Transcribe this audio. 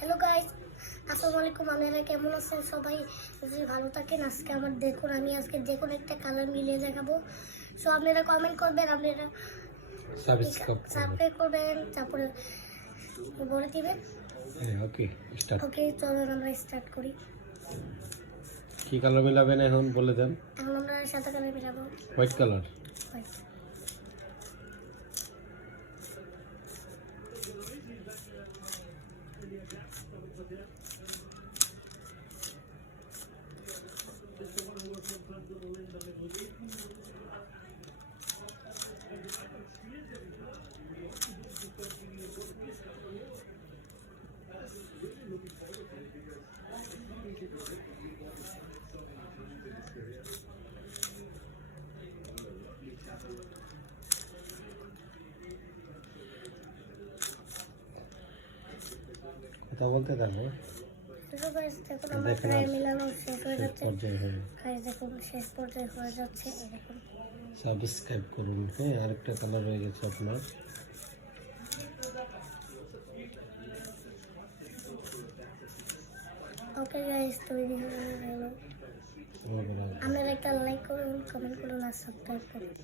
Hello guys, আসসালামু আলাইকুম। আপনারা কেমন আছেন সবাই? যদি ভালো থাকেন, আজকে আমার দেখুন আমি আজকে যে কোনো একটা কালার মিলিয়ে দেখাবো। সো আপনারা কমেন্ট করবেন, আপনারা সাবস্ক্রাইব করবেন, তারপরে বলে দিবেন। Okay start. ওকে, চলুন আমরা স্টার্ট করি। কি কালার মিলাবেন এখন বলে দেন। এখন আমরা সাদা কালার মিলাবো। White colour. কথা বলতে থাকো। দেখুন আমার প্রায় মিলানো শেষ হয়ে যাচ্ছে। দেখুন শেষ পর্যায়ে হয়ে যাচ্ছে। এরকম সাবস্ক্রাইব করুন। হ্যাঁ, আরেকটা কালার হয়ে গেছে আপনার। ওকে গাইস, তৈরি হয়ে গেল। আপনারা একটা লাইক করুন, কমেন্ট করুন আর সাবস্ক্রাইব করুন।